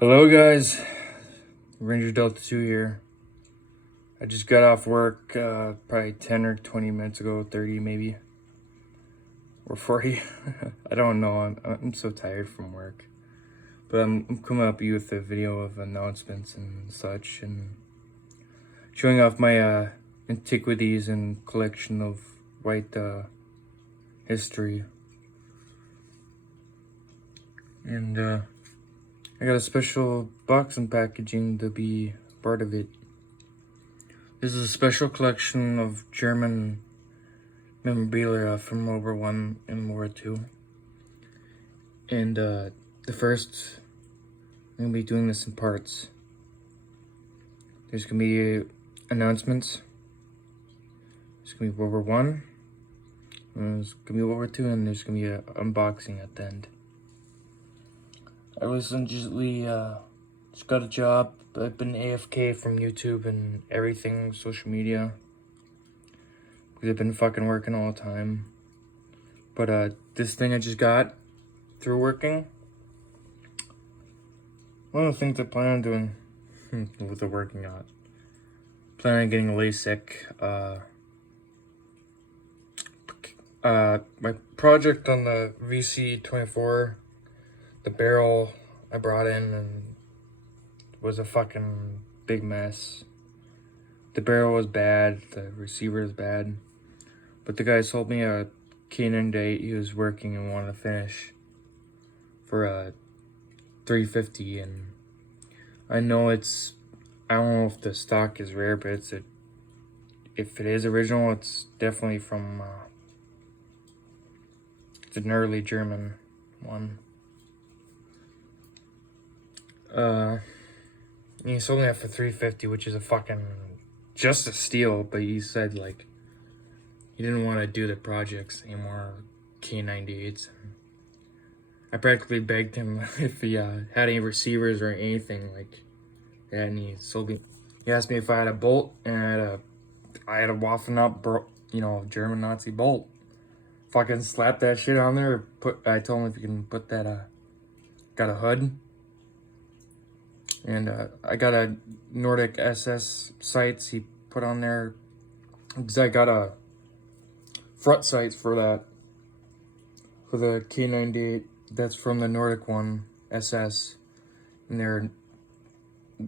Hello guys, Ranger Delta 2 here. I just got off work probably 10 or 20 minutes ago, 30 maybe, or 40. I don't know, I'm so tired from work. But I'm coming up with a video of announcements and such, and showing off my antiquities and collection of white history. And I got a special box and packaging to be part of it. This is a special collection of German memorabilia from World War I and World War II. And the first, I'm going to be doing this in parts. There's going to be announcements. There's going to be World War I. And there's going to be World War II, and there's going to be an unboxing at the end. I recently just got a job. I've been AFK from YouTube and everything, social media, because I've been fucking working all the time. But this thing I just got through working, one of the things I plan on doing with the working out, plan on getting LASIK. My project on the VC24, the barrel I brought in and was a fucking big mess. The barrel was bad, the receiver was bad, but the guy sold me a K98 he was working and wanted to finish for a $350, and I know I don't know if the stock is rare, but if it is original, it's definitely from it's an early German one. He sold me that for $350, which is a fucking just a steal. But he said like he didn't want to do the projects anymore, K98s. I practically begged him if he had any receivers or anything like that, and he sold me. He asked me if I had a bolt, and I had a Waffen up, German Nazi bolt. Fucking slap that shit on there. I told him if you can put that. Got a hood. And I got a Nordic SS sights he put on there, because I got a front sights for that, for the K98. That's from the Nordic one, SS. And they're,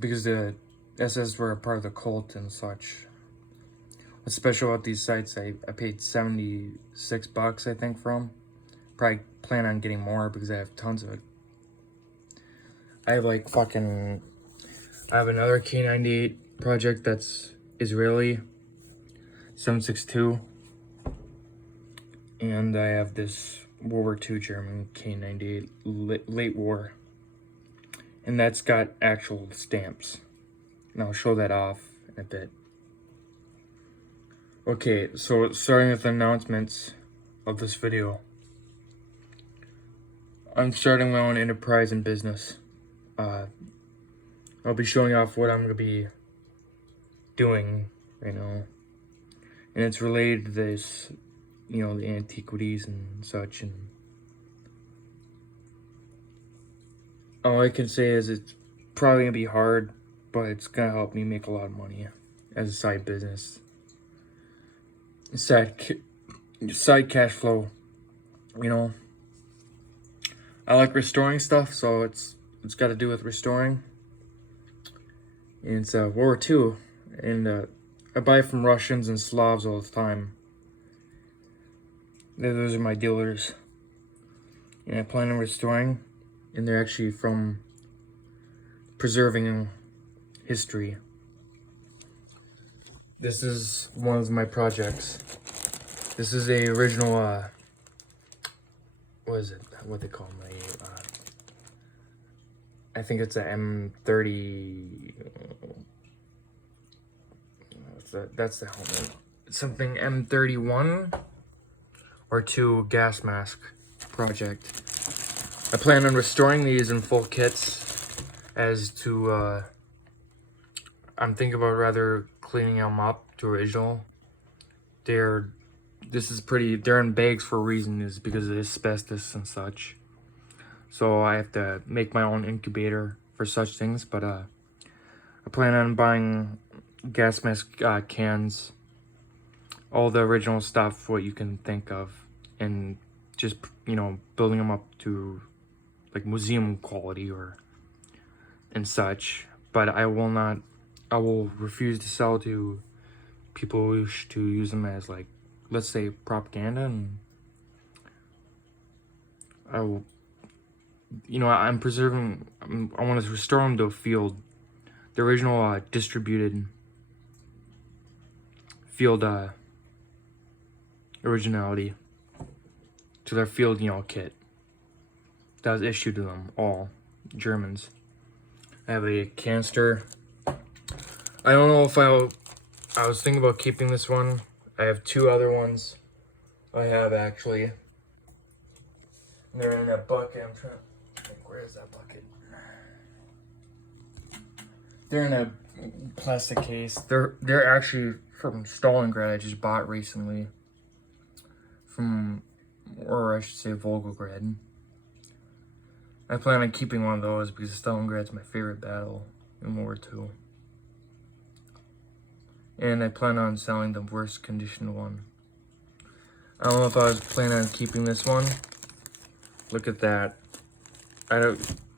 because the SS were a part of the cult and such. What's special about these sights, I paid $76, I think, for them. Probably plan on getting more because I have tons of it. I have like fucking, I have another K98 project that's Israeli, 7.62. And I have this World War II German K98, late war. And that's got actual stamps. And I'll show that off in a bit. Okay, so starting with the announcements of this video. I'm starting my own enterprise and business. I'll be showing off what I'm going to be doing, and it's related to this, the antiquities and such, and all I can say is it's probably going to be hard, but it's going to help me make a lot of money as a side business. Side cash flow, I like restoring stuff, so it's got to do with restoring. And it's World War II, and I buy from Russians and Slavs all the time. Those are my dealers. And I plan on restoring, and they're actually from preserving history. This is one of my projects. This is a original, what they call my, I think it's a M30, that's the helmet. It's something M31 or 2 gas mask project. I plan on restoring these in full kits I'm thinking about rather cleaning them up to original. They're in bags for a reason, because of asbestos and such. So I have to make my own incubator for such things, but I plan on buying gas mask cans, all the original stuff, what you can think of, and just, you know, building them up to like museum quality or and such. But I will refuse to sell to people who wish to use them as, like, let's say, propaganda. And I will, you know, I want to restore them to a field, the original distributed field originality, to their field, you know, kit that was issued to them, all Germans. I have a canister. I don't know if I was thinking about keeping this one. I have two other ones. I have, actually. They're in that bucket. I'm trying to think, where is that bucket? They're in a plastic case. They're actually from Stalingrad. I just bought recently. Or I should say Volgograd. I plan on keeping one of those because Stalingrad's my favorite battle in World War II. And I plan on selling the worst conditioned one. I don't know if I was planning on keeping this one. Look at that.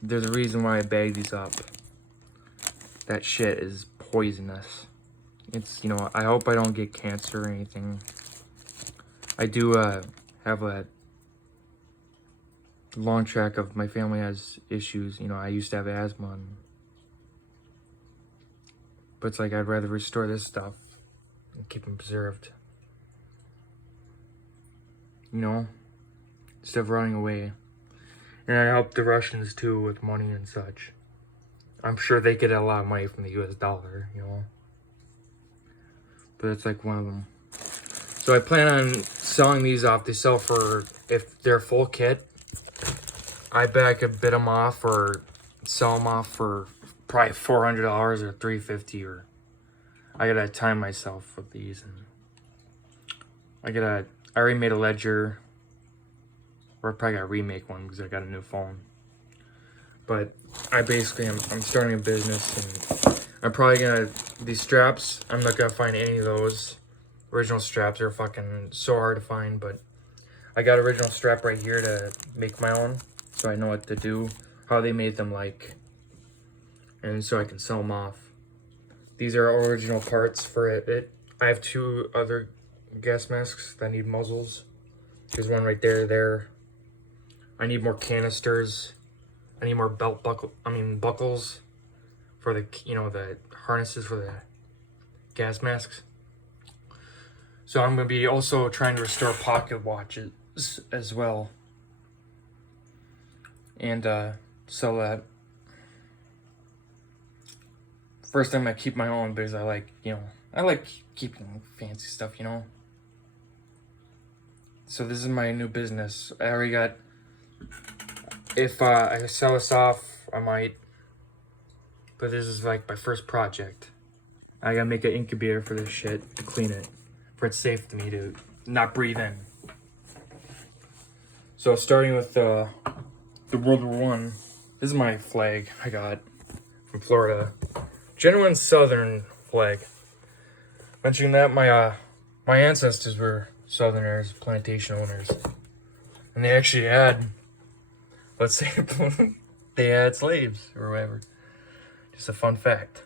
There's a reason why I bag these up. That shit is poisonous. It's, you know, I hope I don't get cancer or anything. I do have a long track of my family has issues. You know, I used to have asthma, but it's like I'd rather restore this stuff and keep them preserved. You know, instead of running away. And I help the Russians too with money and such. I'm sure they get a lot of money from the US dollar, you know. But it's like one of them. So I plan on selling these off. They sell for, if they're full kit, I bet I could bid them off or sell them off for probably $400 or $350, or I gotta time myself with these. And I already made a ledger, or I probably gotta remake one because I got a new phone. But I basically I'm starting a business, and I'm probably gonna, these straps, I'm not gonna find any of those. Original straps are fucking so hard to find, but I got original strap right here to make my own, so I know what to do, how they made them, like, and so I can sell them off. These are original parts for it. I have two other gas masks that need muzzles. There's one right there. I need more canisters. I need more buckles for the, you know, the harnesses for the gas masks. So I'm gonna be also trying to restore pocket watches as well, and sell that. First, I'm gonna keep my own because I like, you know, I like keeping fancy stuff, you know. So this is my new business. I already got, if I sell this off, I might, but this is like my first project. I gotta make an incubator for this shit to clean it, for it's safe to me to not breathe in. So starting with the World War I, this is my flag I got from Florida. Genuine Southern flag. Mentioning that, my ancestors were Southerners, plantation owners, and they actually had, let's say, they had slaves or whatever. Just a fun fact.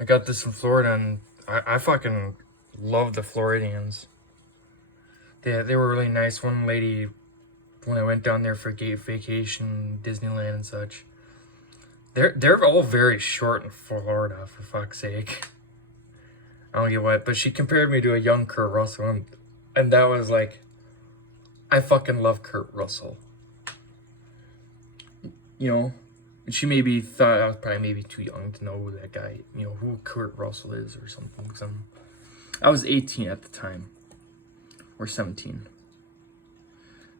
I got this from Florida, and I fucking love the Floridians. They were really nice. One lady, when I went down there for vacation, Disneyland and such, they're all very short in Florida, for fuck's sake. I don't get what, but she compared me to a young Kurt Russell, and that was like, I fucking love Kurt Russell. You know, and she maybe thought I was probably maybe too young to know who that guy, you know, who Kurt Russell is or something. Because I was 18 at the time, or 17.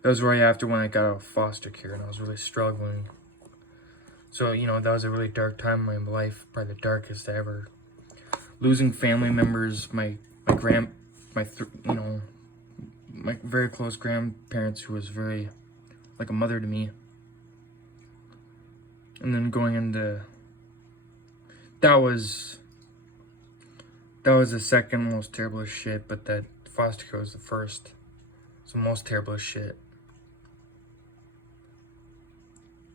That was right after when I got out of foster care, and I was really struggling. So, you know, that was a really dark time in my life, probably the darkest ever. Losing family members, my very close grandparents, who was very like a mother to me. And then going into... That was the second most terrible shit, but that foster care was the first. It's the most terrible shit.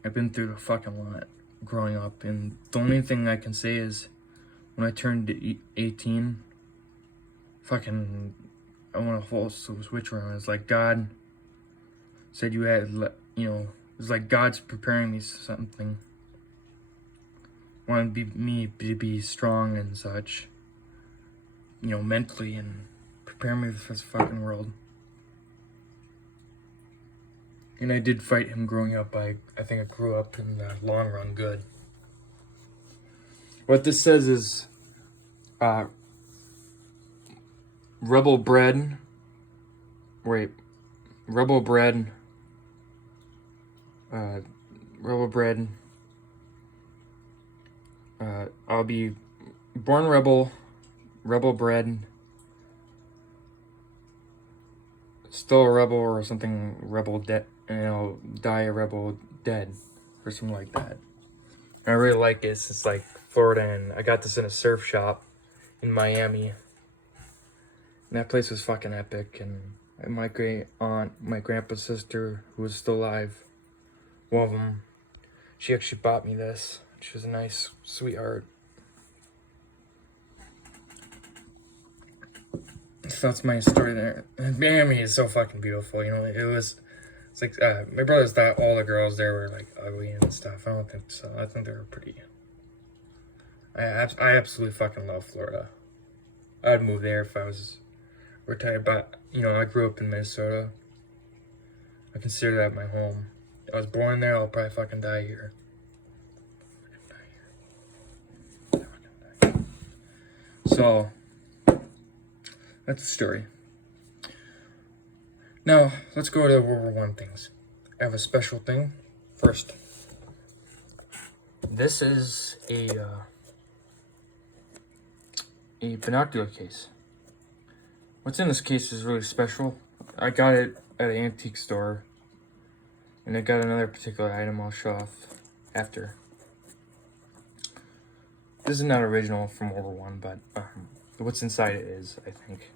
I've been through a fucking lot growing up, and the only thing I can say is when I turned 18, fucking, I want to whole switch around. It's like God said you had, it's like God's preparing me something. Wanted me to be strong and such, mentally, and prepare me for this fucking world. And I did fight him growing up. I think I grew up in the long run good. What this says is, rebel bread. Wait, rebel bread. Rebel bread. I'll be born rebel, rebel bred, still a rebel or something, rebel dead, and I'll die a rebel dead, or something like that. And I really like it. It's like Florida, and I got this in a surf shop in Miami. And that place was fucking epic. And my great aunt, my grandpa's sister, who was still alive, one of them, she actually bought me this. She was a nice sweetheart. So that's my story there. Miami is so fucking beautiful, it's like, my brothers thought all the girls there were, like, ugly and stuff. I don't think so. I think they were pretty. I absolutely fucking love Florida. I'd move there if I was retired, but, I grew up in Minnesota. I consider that my home. I was born there, I'll probably fucking die here. So, that's the story. Now, let's go to the World War I things. I have a special thing. First, this is a binocular case. What's in this case is really special. I got it at an antique store, and I got another particular item I'll show off after. This is not original from World War I, but what's inside it is, I think.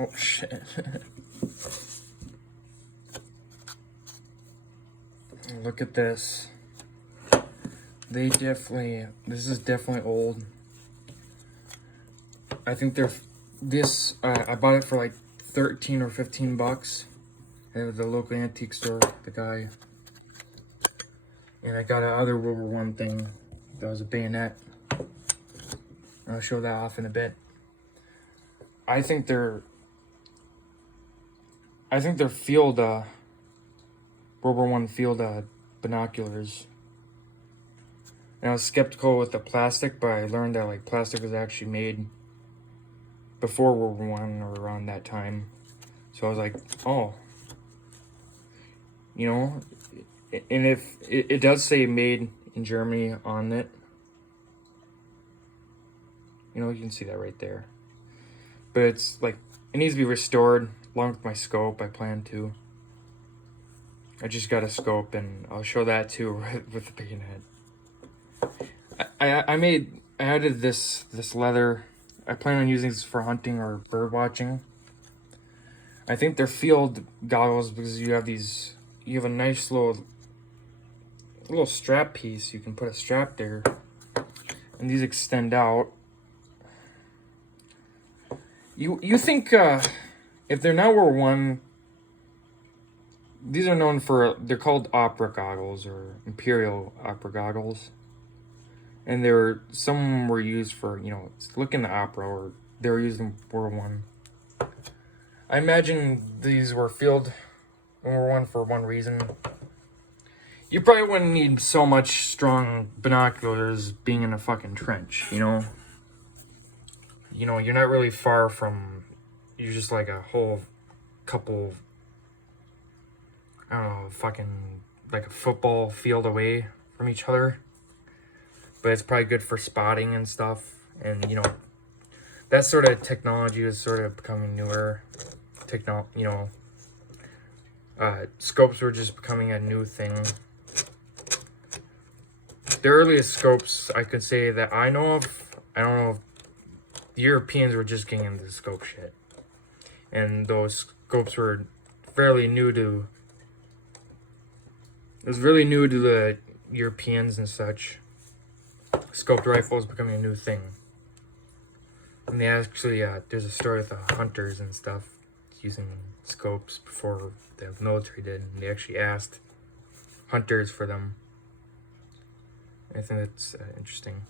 Oh shit. Look at this. This is definitely old. I think I bought it for like 13 or 15 bucks at the local antique store, the guy. And I got another World War I thing. That was a bayonet. I'll show that off in a bit. I think they're field, World War I field binoculars. And I was skeptical with the plastic, but I learned that like plastic was actually made before World War I or around that time. So I was like, oh, and if it does say made in Germany on it, you can see that right there. But it's like, it needs to be restored along with my scope. I plan to. I just got a scope, and I'll show that too with the bayonet. I added this leather. I plan on using this for hunting or bird watching. I think they're field goggles because you have a nice little strap piece. You can put a strap there, and these extend out. You think if they're not World War I, these are known for, they're called opera goggles or imperial opera goggles. And some were used for, looking at opera, or they were used in World War I. I imagine these were field in World War I for one reason. You probably wouldn't need so much strong binoculars being in a fucking trench, you're not really far from, you're just like a whole couple, I don't know, fucking like a football field away from each other. but it's probably good for spotting and stuff. And you know, that sort of technology is sort of becoming newer. Scopes were just becoming a new thing. The earliest scopes I could say that I know of, I don't know if the Europeans were just getting into the scope shit. And those scopes were fairly new to, it was really new to the Europeans and such. Scoped rifles becoming a new thing. And they actually, there's a story with the hunters and stuff using scopes before the military did. And they actually asked hunters for them. I think that's interesting.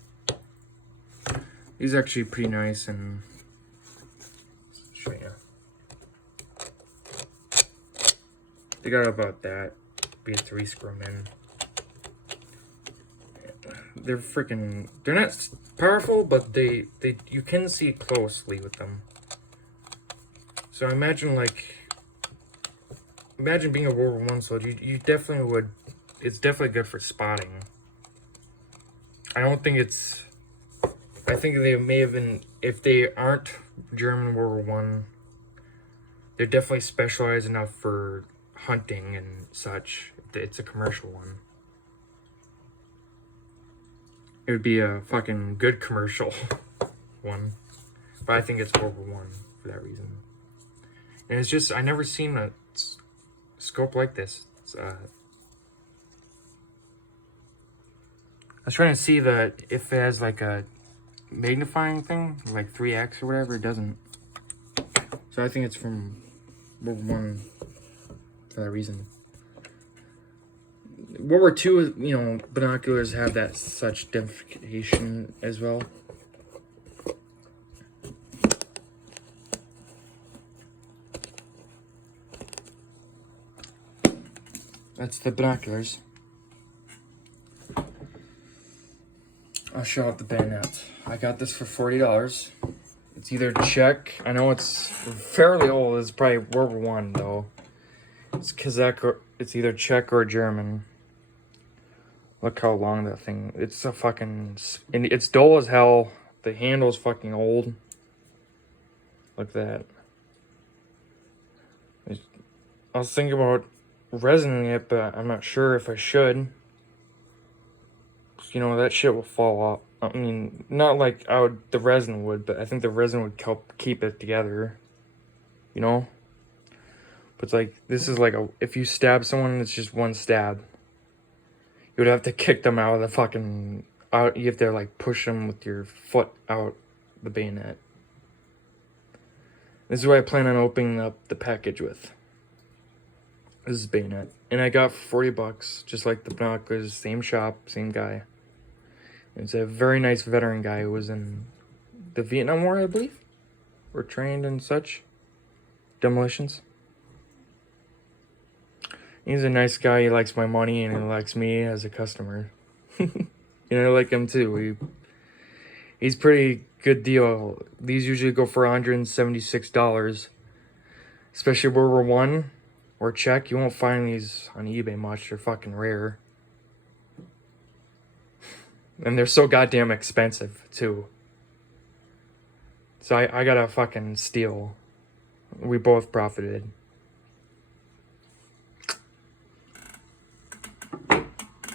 These are actually pretty nice, and I'll show you. They got about that. Be a 3 screw in. They're freaking. They're not powerful, but they you can see closely with them. So imagine being a World War I soldier. You definitely would. It's definitely good for spotting. I don't think it's. I think they may have been, if they aren't German World War I, they're definitely specialized enough for hunting and such. It's a commercial one. It would be a fucking good commercial one. But I think it's World War I for that reason. And it's just, I never seen a scope like this. It's, I was trying to see if it has like a magnifying thing, like 3x or whatever. It doesn't. So I think it's from World War I for that reason. World War II, you know, binoculars have that such identification as well. That's the binoculars. I'll show off the bayonet. I got this for $40. It's either Czech. I know it's fairly old. It's probably World War I though. It's Kazakh or it's either Czech or German. Look how long that thing. It's a fucking. And it's dull as hell. The handle's fucking old. Look at that. I was thinking about resining it, but I'm not sure if I should. You know, that shit will fall off. I mean, not like the resin would, but I think the resin would help keep it together. You know? But it's like, this is like if you stab someone, it's just one stab. You would have to kick them out of the fucking, you have to like push them with your foot out the bayonet. This is what I plan on opening up the package with. This is bayonet. And I got for $40, just like the binoculars, same shop, same guy. It's a very nice veteran guy who was in the Vietnam War, I believe. Or trained and such. Demolitions. He's a nice guy. He likes my money and he likes me as a customer. You know, I like him too. He's pretty good deal. These usually go for $176. Especially World War I or Czech. You won't find these on eBay much. They're fucking rare. And they're so goddamn expensive, too. So I got a fucking steal. We both profited.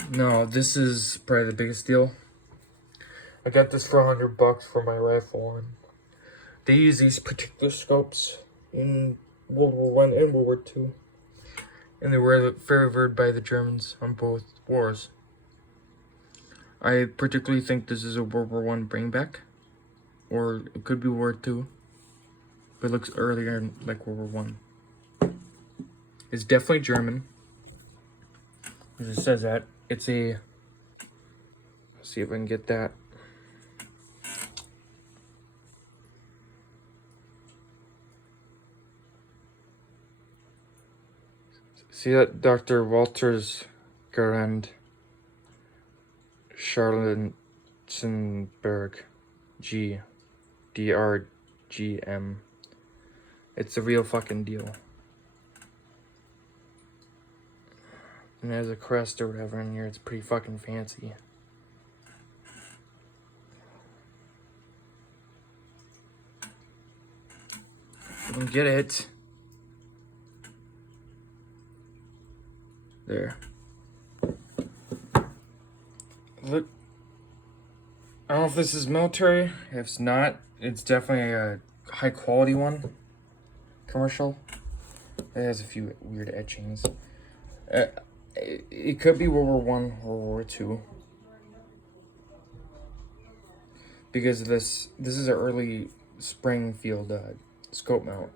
No, this is probably the biggest deal. I got this for $100 for my rifle. And they use these particular scopes in World War I and World War II. And they were favored by the Germans on both wars. I particularly think this is a World War I bringback. Or it could be World War II. But it looks earlier like World War I. It's definitely German. It says that. It's a... Let's see if I can get that. See that? Dr. Walters Gerand Charlottenberg G DRGM. It's a real fucking deal. And it has a crest or whatever in here. It's pretty fucking fancy. and get it. There. Look. I don't know if this is military. If it's not, it's definitely a high quality one. Commercial. It has a few weird etchings. It could be World War One or World War Two. Because this is an early Springfield scope mount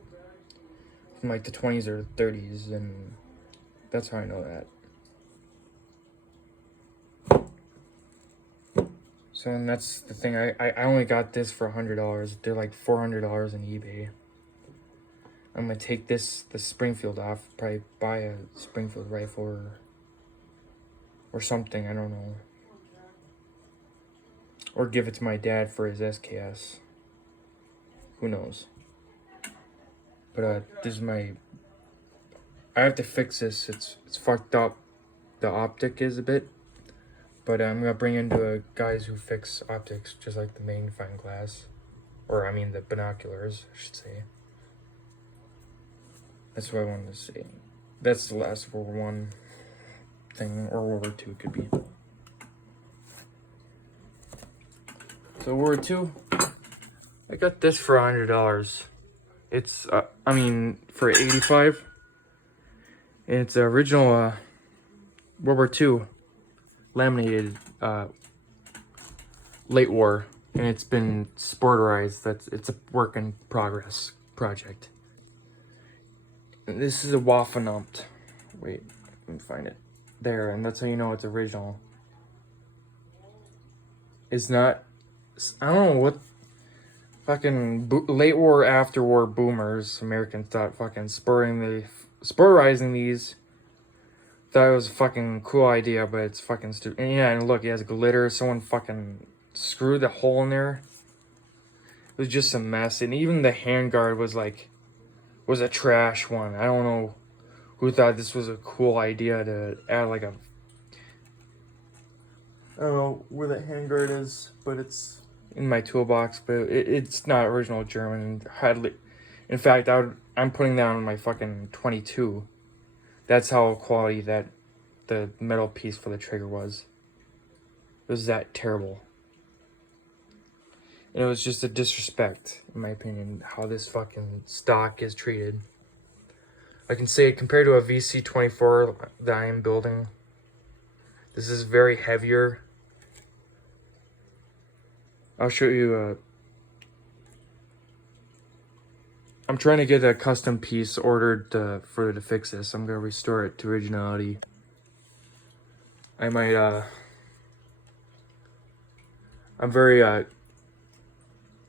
from like the 20s or 30s, and that's how I know that. So, and that's the thing, I only got this for $100. They're like $400 on eBay. I'm gonna take the Springfield off, probably buy a Springfield rifle or something, I don't know. Or give it to my dad for his SKS. Who knows? But this is my... I have to fix this. It's fucked up. The optic is a bit. But I'm gonna bring in the guys who fix optics, just like the magnifying glass. Or, I mean, the binoculars, I should say. That's what I wanted to say. That's the last World War I thing, or World War II could be. So World War II, I got this for $100. It's, I mean, for $85. And it's original World War II laminated late war, and it's been sporterized. It's a work in progress project. And this is a Waffenamt. Wait, let me find it. There, and that's how you know it's original. It's not. I don't know what fucking late war, after war boomers, Americans thought fucking sporterizing these. Thought it was a fucking cool idea, but it's fucking stupid. And yeah, and look, it has glitter. Someone fucking screwed the hole in there. It was just a mess. And even the handguard was a trash one. I don't know who thought this was a cool idea to add like a... I don't know where the handguard is, but it's in my toolbox. But it's not original German. Hardly. In fact, I'm putting that on my fucking 22. That's how quality that the metal piece for the trigger was. It was that terrible. And it was just a disrespect, in my opinion, how this fucking stock is treated. I can say, compared to a VC-24 that I am building, this is very heavier. I'll show you I'm trying to get a custom piece ordered to fix this. I'm gonna restore it to originality. I might I'm very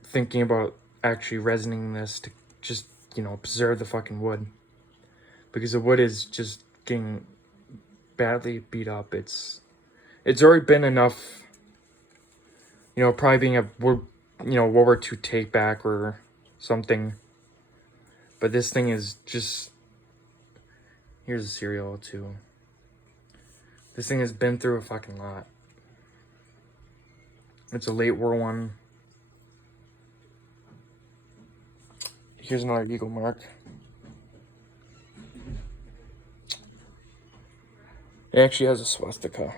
thinking about actually resining this to just, you know, preserve the fucking wood, because the wood is just getting badly beat up. It's already been enough, you know, probably being a World War II take back or something. But this thing is just... Here's a serial, too. This thing has been through a fucking lot. It's a late war one. Here's another Eagle mark. It actually has a swastika.